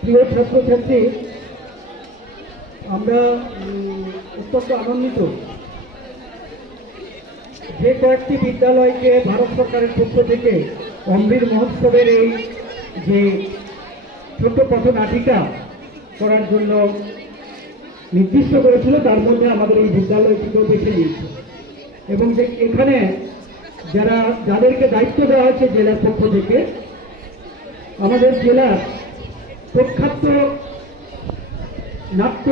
প্রিয় ছাত্রছাত্রী, আমরা অত্যন্ত আনন্দিত যে কয়েকটি বিদ্যালয়কে ভারত সরকারের পক্ষ থেকে অমৃত মহোৎসবের এই যে ছোট্ট পথনাটিকা করার জন্য নির্দিষ্ট করেছিল, তার মধ্যে আমাদের এই বিদ্যালয়টিকেও বেছে নিয়েছে। এবং যে এখানে যাদেরকে দায়িত্ব দেওয়া হয়েছে জেলার পক্ষ থেকে, আমাদের জেলার প্রখ্যাত নাট্য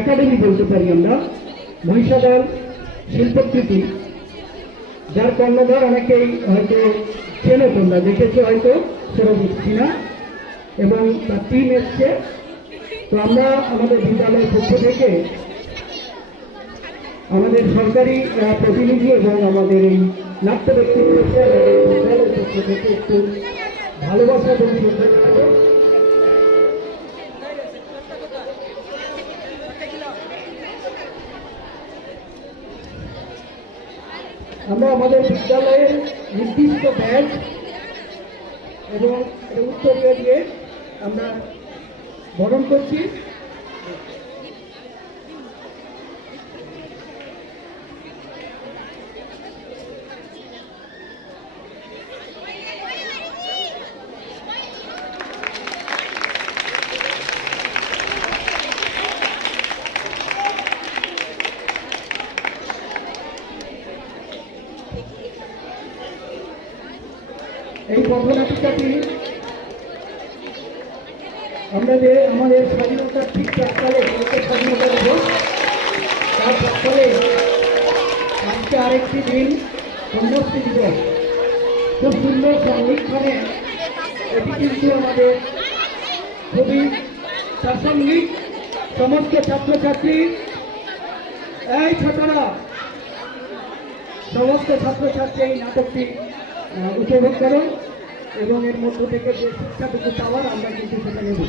একাডেমি বলতে পারি আমরা, মহিষাদল শিল্পকৃতি, যার কর্ণধার অনেকেই হয়তো চেনো, তোমরা দেখেছো হয়তো সৌরভ সিনহা, এবং তার টিম এসছে। তো আমরা আমাদের বিদ্যালয়ের পক্ষ থেকে আমাদের সরকারি প্রতিনিধি এবং আমাদের এই নাট্য ব্যক্তিত্বের বিদ্যালয়ের পক্ষ থেকে একটু ভালোবাসা এবং শ্রদ্ধা জানাবো। আমরা আমাদের বিদ্যালয়ের নির্দিষ্ট ব্যাচ এবং উত্তরীয় দিয়ে আমরা বরণ করছি। এই পথনাটিকাটি আমরা যে আমাদের স্বাধীনতার ঠিক প্রাক্কালে স্বাধীনতা দিবস, তার প্রাক্কালে আজকে আরেকটি দিন কন্যাশ্রী দিবস। খুব সুন্দর সংরক্ষণে এটি কিন্তু আমাদের খুবই প্রাসঙ্গিক। সমস্ত ছাত্রছাত্রী, এই ছোটরা, সমস্ত ছাত্রছাত্রী এই নাটকটি উপভোগ করো এবং এর মধ্য থেকে যে শিক্ষাটুকু পাওয়ার আমরা কিন্তু সেটা নেব।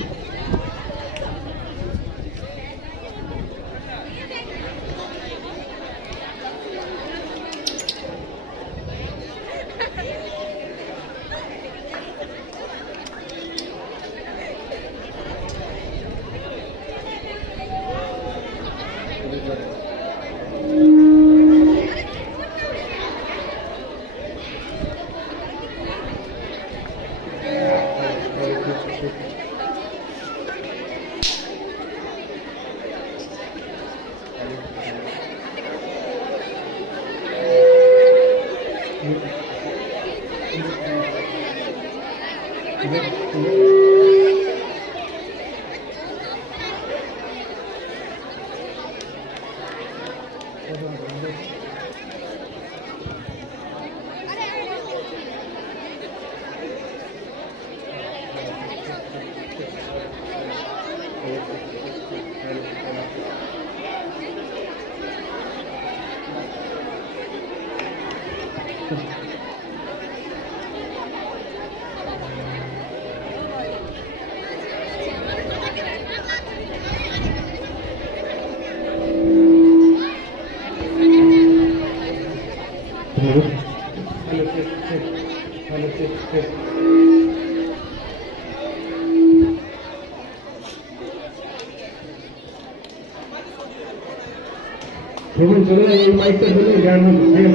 দেখুন, চলে এই মাইকটা দিলে গান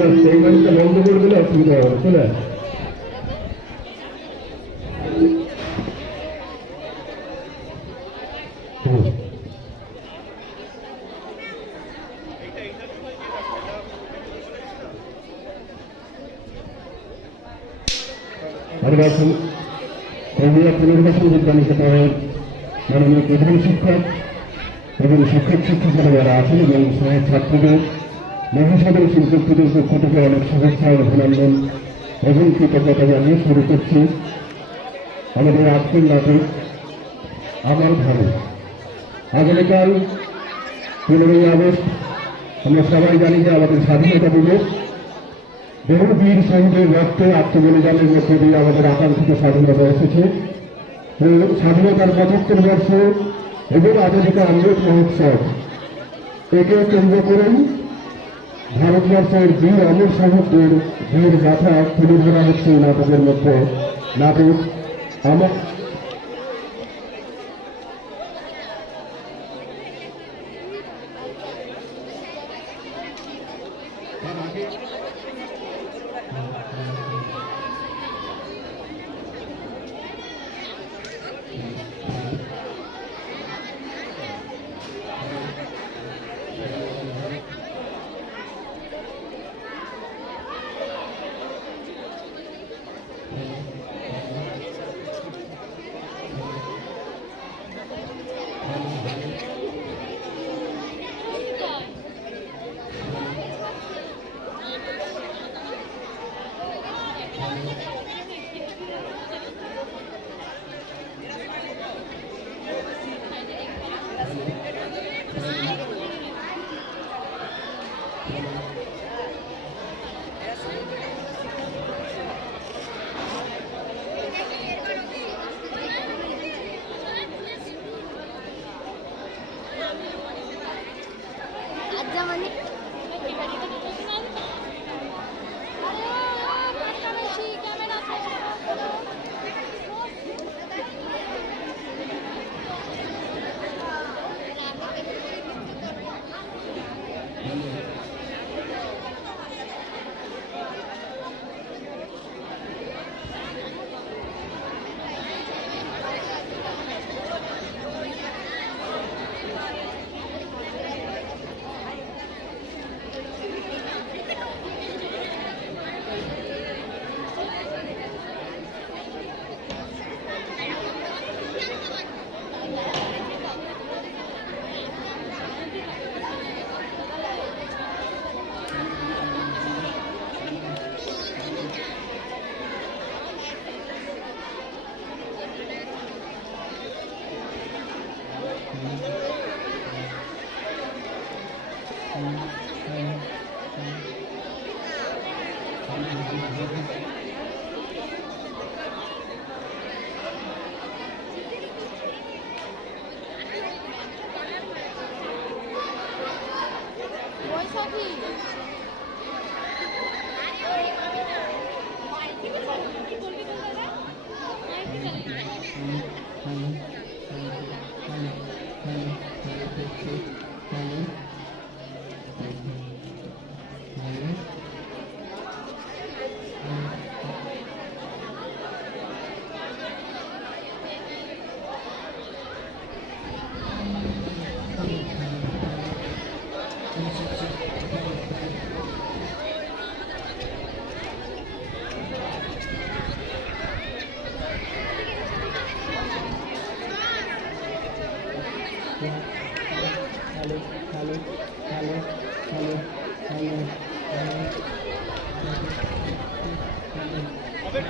আসছে, এই মাইকটা বন্ধ করে দিলে অসুবিধা হবে। চলে পুনর্বাসন বিজ্ঞান নিকেতনের মাননীয় প্রধান শিক্ষক এবং শিক্ষক-শিক্ষিকারা যারা আছেন এবং ছাত্রদের মহাসাগর শিল্পকৃতির পক্ষ থেকে অনেক শুভেচ্ছা অভিনন্দন এবং কৃতজ্ঞতা জানিয়ে শুরু করছি আমাদের আজকের নাটক আমার ভালো। আগামীকাল 15ই আগস্ট আমরা সবাই জানি যে আমাদের স্বাধীনতা দিবস। বহু বীর শহীদের রক্তে আত্মবলিদানের মধ্যে দিয়ে আমাদের আকাঙ্ক্ষিত স্বাধীনতা এসেছে। স্বাধীনতার 75 বর্ষ এবং আজাদীকা অমৃত মহোৎসব, একে কেন্দ্র করেই ভারতবর্ষের বীর অমর শহীদদের বীর গাথা তুলে ধরা হচ্ছে এই নাটকের মধ্যে। নাটক আজ্জা মানে বৈশাখী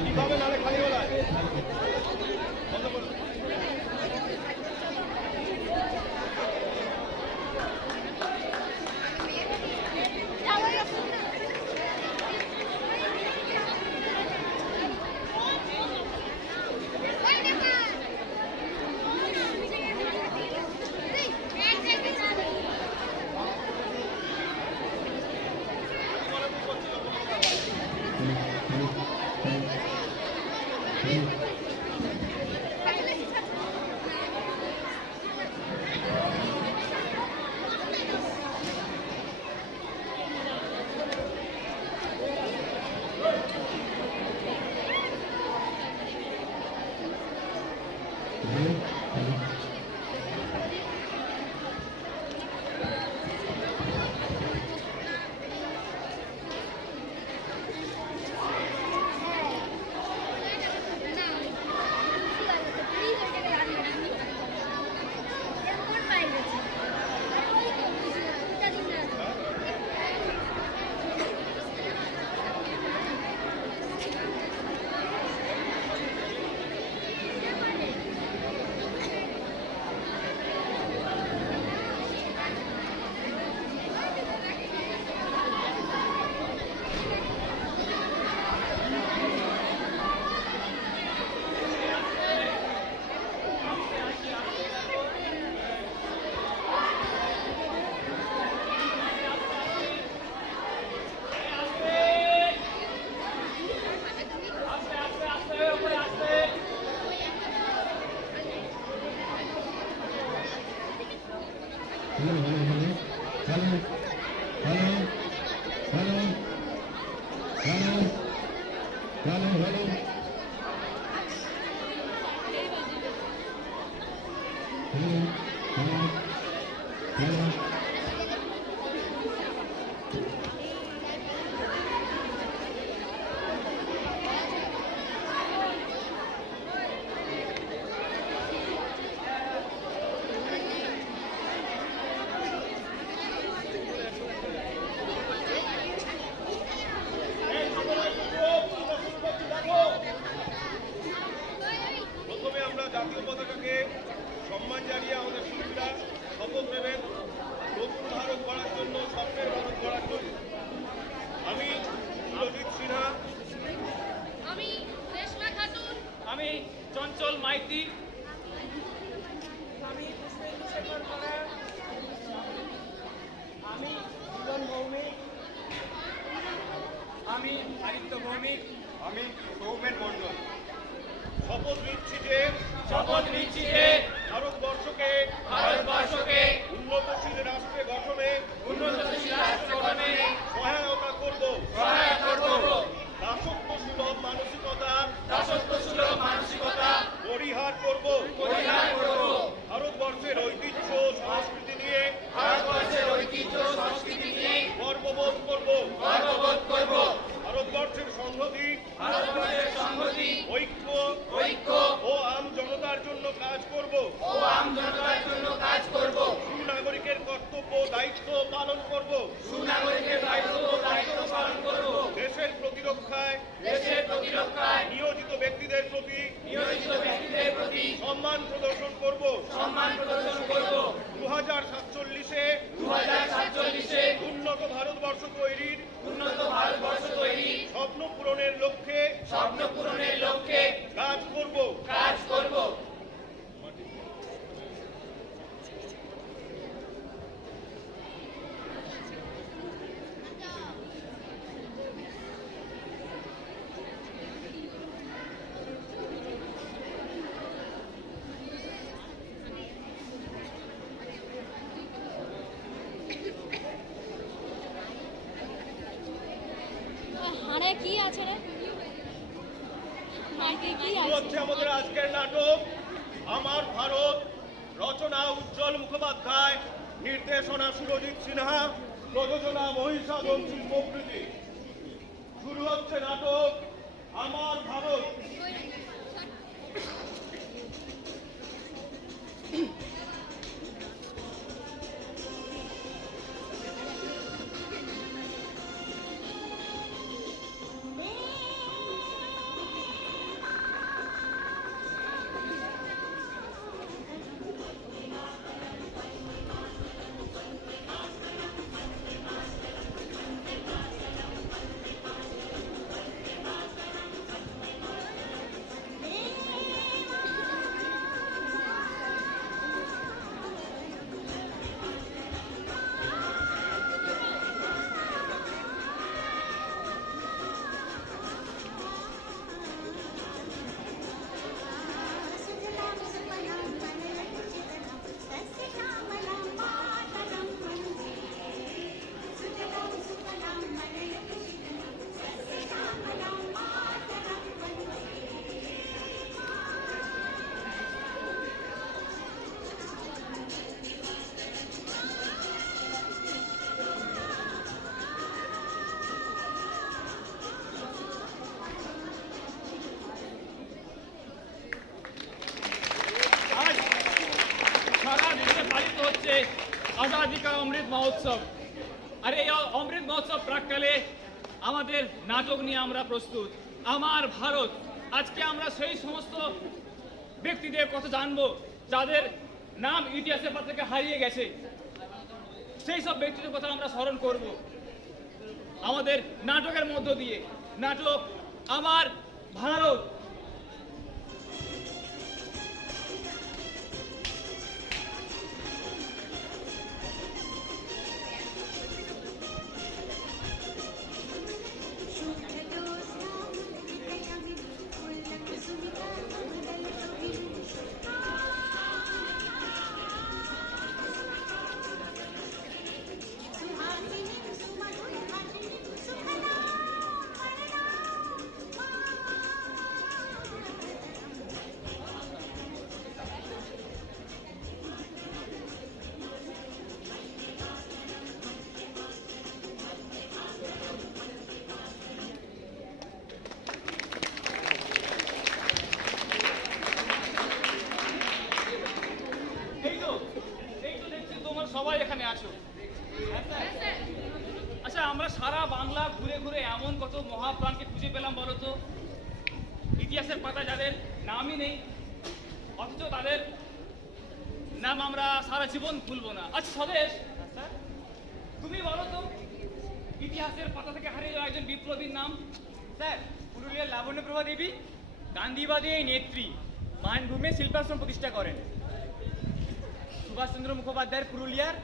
কিভাবে নালে খালি হলো বন্ধ করুন চঞ্চল মাইতি, আমি পুষ্পেন্দু শেখর করা, আমি মিলন ভৌমিক, আমি আদিত্য ভৌমিক আমি সৌমেন মণ্ডল শপথ নিচ্ছি যে ভারতবর্ষকে উন্নতশীল রাষ্ট্রে গঠনে সহায়তা করব। দাসত্ব সুলভ মানসিকতা পরিহার করব। ভারতবর্ষের ঐতিহ্য সংস্কৃতি নিয়ে গর্ববোধ করব। ভারতবর্ষের সংহতি ঐক্য ও আম জনতার জন্য কাজ করব। সুনাগরিকের কর্তব্য দায়িত্ব পালন করব। দেশের প্রতিরক্ষায় নিয়োজিত ব্যক্তিদের প্রতি সম্মান প্রদর্শন করব। 2047-এ উন্নত ভারতবর্ষ তৈরির স্বপ্ন পূরণের লক্ষ্যে কাজ করব। হাড়ে কি আছে রে? মাইকে কি শুরু আছে? হচ্ছে আমাদের আজকের নাটক আমার ভারত। রচনা উজ্জ্বল মুখোপাধ্যায়, নির্দেশনা সুরজিৎ সিনহা, প্রযোজনা মহিষাদল শিল্পকৃতি। শুরু হচ্ছে নাটক আমার ভারত। আজ সারা দেশে পালিত হচ্ছে আজাদী কা অমৃত মহোৎসব। আর এই অমৃত মহোৎসব প্রাককালে আমাদের নাটক নিয়ে আমরা প্রস্তুত। আমার ভারত। আজকে আমরা সেই সমস্ত ব্যক্তিদের কথা জানবো যাদের নাম ইতিহাসের পাতা থেকে হারিয়ে গেছে। সেই সব ব্যক্তিদের কথা আমরা স্মরণ করব আমাদের নাটকের মধ্য দিয়ে। নাটক আমার ভারত। সবাই এখানে আছো। আচ্ছা, আমরা সারা বাংলা ঘুরে ঘুরে এমন কত মহাপ্রাণকে খুঁজে পেলাম বলো তো, ইতিহাসের পাতা যাদের নামই নেই, অথচ তাদের নাম আমরা সারা জীবন ভুলবো না। আচ্ছা স্বদেশ, তুমি বলো তো ইতিহাসের পাতা থেকে হারিয়ে যাওয়া একজন বিপ্লবীর নাম। স্যার, পুরুলিয়ার লাবণ্যপ্রভা দেবী, গান্ধীবাদী এই নেত্রী। মানভূমে শিল্পাশ্রম প্রতিষ্ঠা করেন। সুভাষচন্দ্র মুখোপাধ্যায়ের পুরুলিয়ার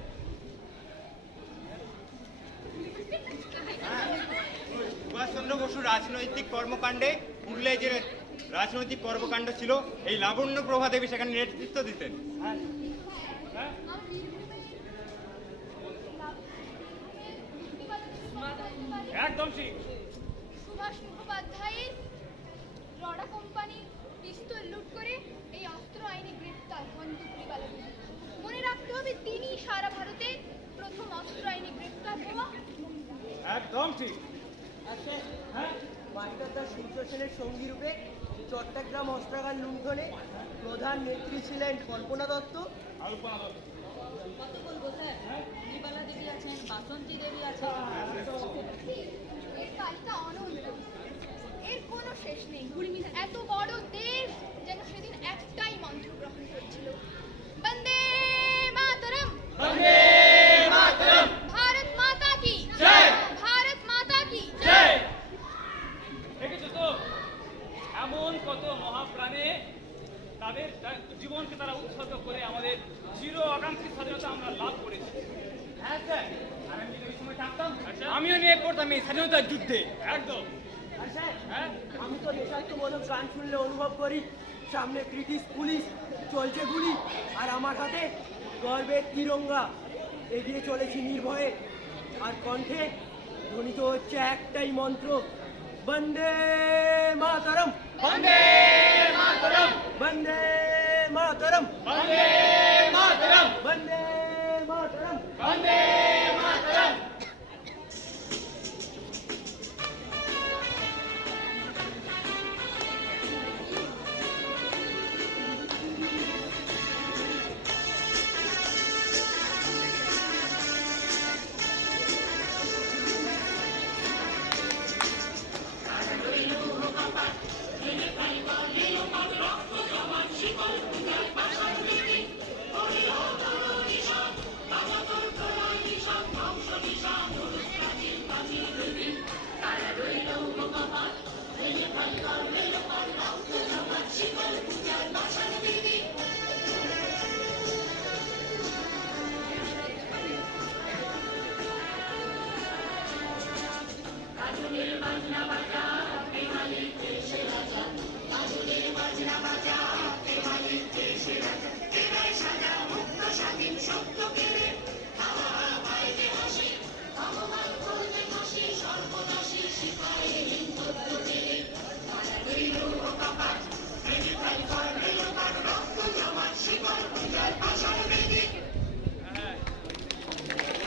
সুভাষচন্দ্র বসুর রাজনৈতিক কর্মকাণ্ডে পুরুলিয়ায় যে রাজনৈতিক কর্মকাণ্ড ছিল, এই লাবণ্য প্রভা দেবী সেখানে নেতৃত্ব দিতেন। একদম ঠিক। সুভাষ মুখোপাধ্যায়ের রডা কোম্পানির পিস্তল লুট করে এই অস্ত্র আইনে গ্রেপ্তার বন্দুকরি বালক। মনে রাখতে হবে তিনি সারা ভারতে প্রথম অস্ত্র আইনে গ্রেপ্তার হওয়া মহিলা। একদম ঠিক। আচ্ছা, মাস্টার দাস সূর্য সেনের সঙ্গী রূপে চট্টগ্রাম অস্ত্রাগার লুণ্ঠনে প্রধান নেত্রী ছিলেন কল্পনা দত্ত। কত বলবো স্যার? নির্মলা দেবী আছেন, বাসন্তী দেবী আছেন। এর তালিকা অনন্ত, এর কোনো শেষ নেই। এত বড় দেশ যেন সেদিন একটাই মন্ত্র গ্রহণ করছিল, বন্দে মাতরম, বন্দে মাতরম, ভারত মাতা কি জয়, ভারত মাতা কি জয়। দেখেছো তো এমন কত মহাপ্রাণে তাদের জীবনকে তারা উৎসর্গ করে আমাদের চির আকাঙ্ক্ষিত স্বাধীনতা আমরা লাভ করেছি। হ্যাঁ স্যার, আর আমি যদি ওই সময় থাকতাম, আমিও নিয়ে পড়তাম এই স্বাধীনতার যুদ্ধে। একদম। আর স্যার, হ্যাঁ, আমি তো দেশাত্মবোধক গান শুনলে অনুভব করি সামনে ব্রিটিশ পুলিশ, চলছে গুলি, আর আমার হাতে গর্বের তিরঙ্গা। এগিয়ে চলেছি নির্ভয়ে, আর কণ্ঠে ধ্বনিত হচ্ছে একটাই মন্ত্র, বন্দে মাতরম, বন্দে মাতরম, বন্দে মাতরম, বন্দে মাতরম, বন্দে মাতরম। বন্দে মাতরম।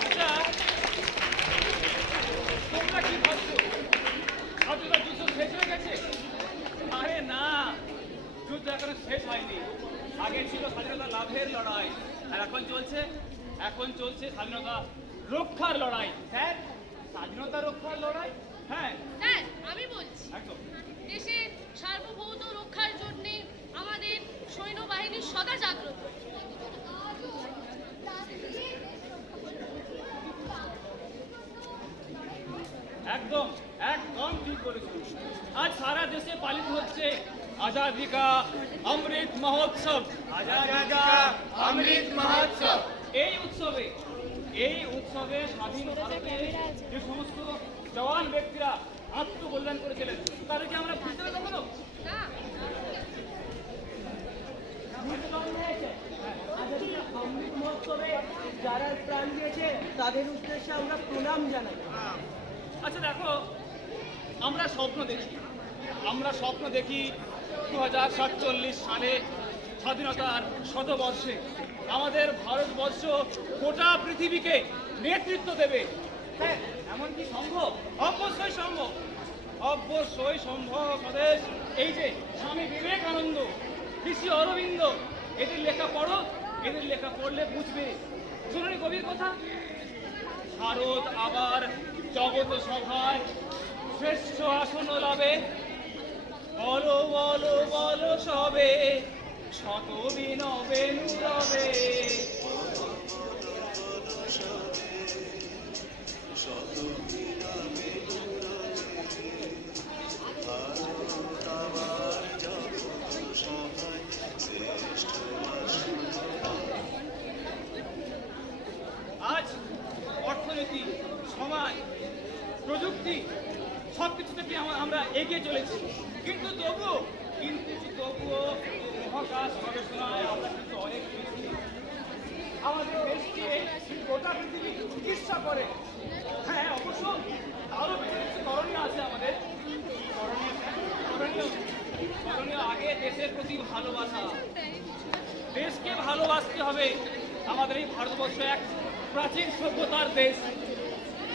আচ্ছা, তোমরা কি ভাবছো স্বাধীনতা যুদ্ধ শেষ হয়ে গেছে? আরে না, যুদ্ধ এখনো শেষ হয়নি। আগে ছিল স্বাধীনতা লাভের লড়াই, আর এখন চলছে স্বাধীনতা রক্ষার লড়াই। স্যার, স্বাধীনতা রক্ষার লড়াই? হ্যাঁ, স্যার, আমি বলছি একদম। দেশের সার্বভৌম রক্ষার জন্য আমাদের সৈন্যবাহিনী সদা জাগ্রত। একদম একদম ঠিক বলেছো। আজ সারা দেশে পালিত হচ্ছে আজাদি কা অমৃত মহোৎসব। আজাদি কা অমৃত মহোৎসব। এই উৎসবে স্বাধীন ভারতে যে সমস্ত জওয়ান ব্যক্তিরা আত্মবলিদান করেছিলেন তাদেরকে আমরা ভুলতে হবে কখনো? অমৃত মহোৎসবে যারা প্রাণ দিয়েছে তাদের উদ্দেশ্যে আমরা প্রণাম জানাই। আচ্ছা দেখো, আমরা স্বপ্ন দেখি 2047 সালে স্বাধীনতার শতবর্ষে আমাদের ভারতবর্ষ গোটা পৃথিবীকে নেতৃত্ব দেবে। হ্যাঁ, এমন কি সম্ভব? অবশ্যই সম্ভব, অবশ্যই সম্ভব। স্বদেশ, এই যে স্বামী বিবেকানন্দ, ঋষি অরবিন্দ, এদের লেখা পড়ো, এদের লেখা পড়লে বুঝবে। শুনুনি কবির কথা, ভারত আবার জগত সভায় শ্রেষ্ঠ আসন লাভে, বলো বলো বলো সবে, শত বিনবে নুরবে। এগিয়ে চলেছি, কিন্তু তবুও মহাকাশ গবেষণায় আমরা কিন্তু অনেক পিছিয়ে। আমাদের দেশকে গোটা পৃথিবী চিকিৎসা করে। হ্যাঁ, অবশ্য আরও বেশি কিছু করণীয় আছে আমাদের। করণীয় আগে দেশের প্রতি ভালোবাসা। দেশকে ভালোবাসতে হবে। আমাদের এই ভারতবর্ষ এক প্রাচীন সভ্যতার দেশ।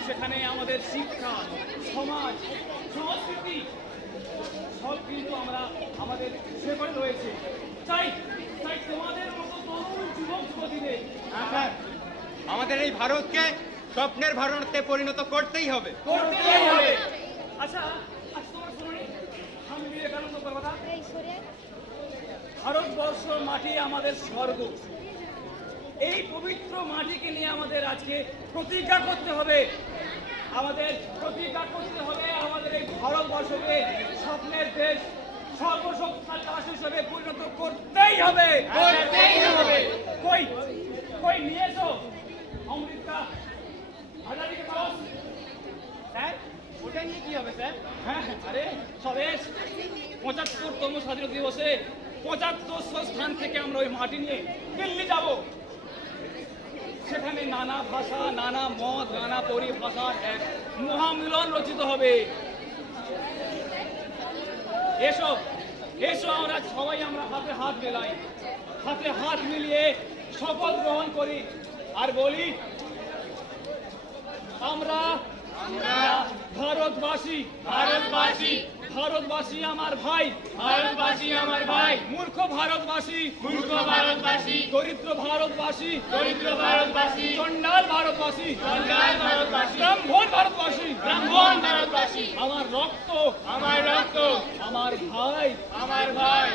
সেখানে আমাদের শিক্ষা, সমাজ, সংস্কৃতি সব কিন্তু আমাদের সেখানে রয়েছে। তাই তোমাদের মতো তরুণ যুবক যুবতীদের আমাদের এই ভারতকে স্বপ্নের ভারতে পরিণত করতেই হবে। আচ্ছা তোমার শুনুনি, স্বামী বিবেকানন্দের কথা, ভারতবর্ষ মাটি আমাদের স্বর্গ। এই পবিত্র মাটিকে নিয়ে আমাদের আজকে প্রতিজ্ঞা করতে হবে। আমাদের এই ভারতবর্ষকে স্বপ্নের দেশ, সর্বশক্তিমান রাষ্ট্র হিসেবে পরিণত করতেই হবে। কই নিয়ে এসো অমৃতা আজাদিকে পাস। স্যার, ওটা নিয়ে কি হবে স্যার? হ্যাঁ, আরে স্বদেশ ৭৫তম স্বাধীনতা দিবসে ৭৫০০ স্থান থেকে আমরা ওই মাটি নিয়ে দিল্লি যাব। সেখানে নানা ভাষা, নানা মত, নানা পরিভাষার এক মহামিলন রচিত হবে। এসো আমরা সবাই হাতে হাত মেলাই, হাতে হাত মিলিয়ে শপথ গ্রহণ করি আর বলি, আমরা ভারতবাসী আমার ভাই, মূর্খ ভারতবাসী, দরিদ্র ভারতবাসী, চণ্ডাল ভারতবাসী, ব্রাহ্মণ ভারতবাসী, আমার রক্ত, আমার ভাই।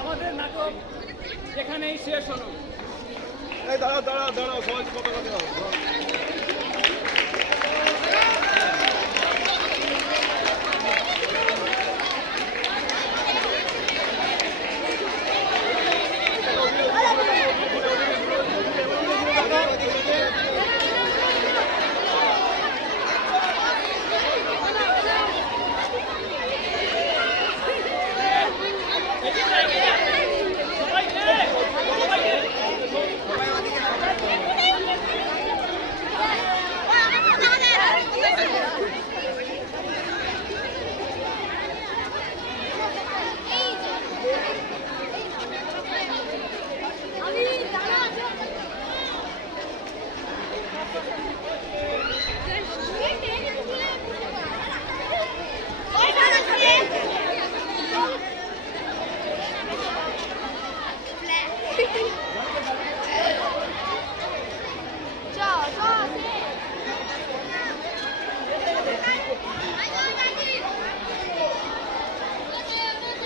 আমাদের নাটক এখানেই শেষ হলো। দাঁড়াও সবাই পতাকা দাও।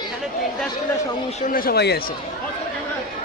এখানে তিনটা স্কুলের সংমিশ্রণে সবাই আছে।